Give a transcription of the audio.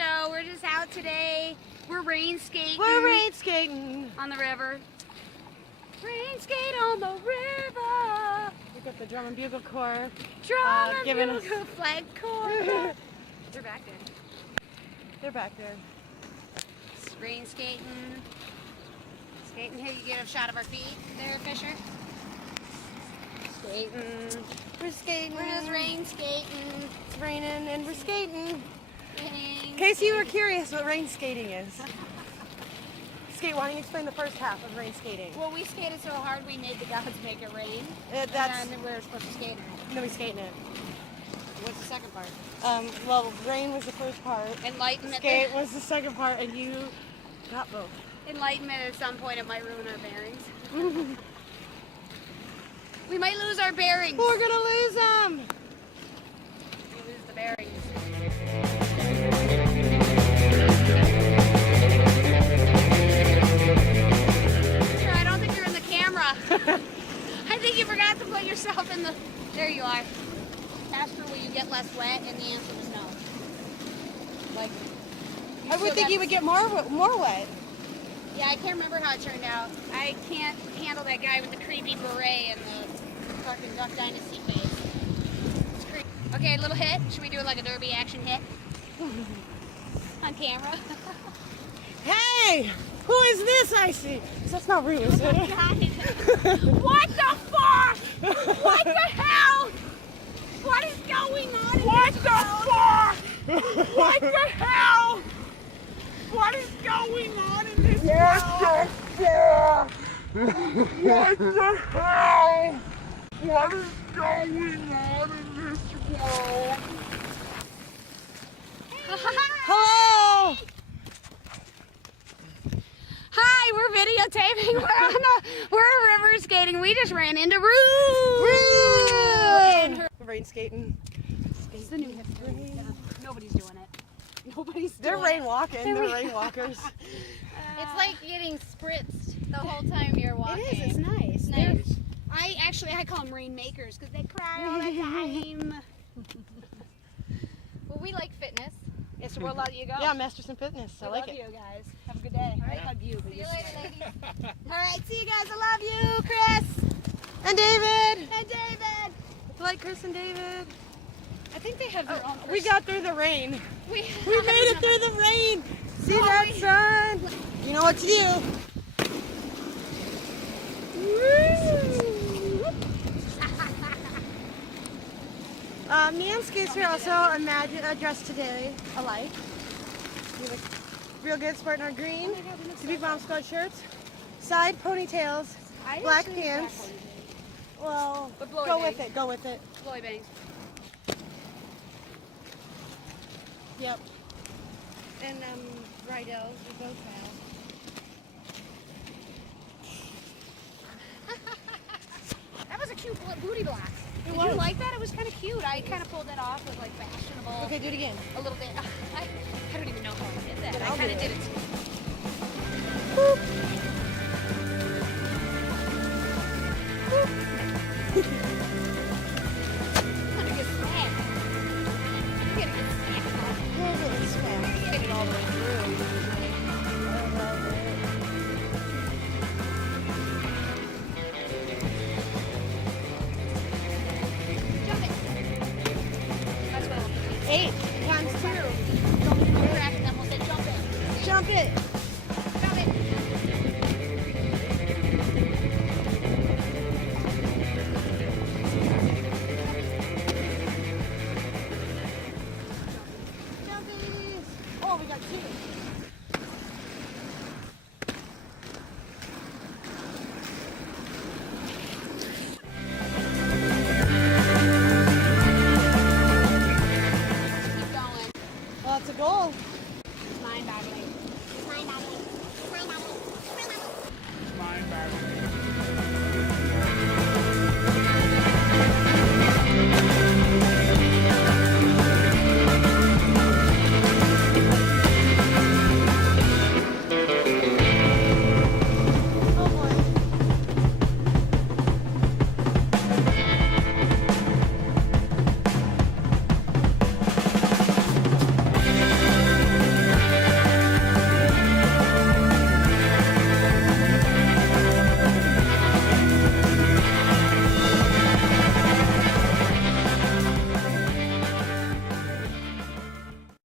show. We're just out today. We're rain skating. We're rain skating on the river. Rain skate on the river. We got the drum and bugle corps. Drum and giving bugle us flag corps. They're back there. They're back there. It's rain skating. Skating here, you get a shot of our feet there, Fisher. Skating. We're skating. We're just rain skating. It's raining and we're skating. Rain In case you were curious what rain skating is. Skate, why don't you explain the first half of rain skating? Well, we skated so hard we made the gods make it rain. That's, and then we were supposed to skate in it. then we skate in it. What's the second part? Well, rain was the first part. Enlightenment. Skate was the second part, and you got both. Enlightenment at some point it might ruin our bearings. We might lose our bearings. We're gonna lose them. We lose the bearings. Sure, I don't think you're in the camera. I think you forgot to put yourself in the. There you are. Asked her, will you get less wet, and the answer was no. Like. I would think you would get more wet. Yeah, I can't remember how it turned out. I can't handle that guy with the creepy beret and the fucking Duck Dynasty face. It's creepy. Okay, a little hit. Should we do like a derby action hit? On camera? Hey! Who is this I see? That's not rude, is it? What the fuck? What the hell? What is going on in What this the world? fuck? What the hell? What is going on in this What the fuck? What the hell? What is going on in this world? Hello! Hi, we're videotaping. We're river skating. We just ran into Rue. We're rain skating. It's the new hipster. Yeah. Nobody's doing it. Nobody's They're doing rain it. walking. They're rain walkers. It's like getting spritzed the whole time you're walking. It is. It's nice. Nice. I call them rainmakers because they cry all the time. Well, we like fitness. Yes, so we'll let you go. Yeah, Masters in Fitness. I like love it. you guys. Have a good day. All right, love you. See you later, ladies. All right, see you guys. I love you, Chris And David! and David. I like Chris and David. I think they have their own. We got through the rain. We We made it through the rain. See that, son? You know what to do. Man skates are also dressed today alike. You look real good, sporting our green, the Big Bomb Squad shirts, side ponytails, black pants. Well, But blowy go bangs. with it. Go with it. Floyd bangs. Yep. And Rydell, we both have. That was a cute booty block. Did was. you like that? It was kind of cute. I kind of pulled it off with like fashionable. Okay, do it again. A little bit. I don't even know how I did that. Then I I'll kind do of it. did it. I'm gonna get smacked. I'm gonna get smacked. Get it all the way through. Jump it. That's what I'm 8 times 2. We'll crack it, then we'll say jump it. Jump it. Jump it. Jumpies. Oh, we got 2. Keep going. Well, that's a goal. Mind boggling. Mind boggling. Mind boggling. Mind boggling.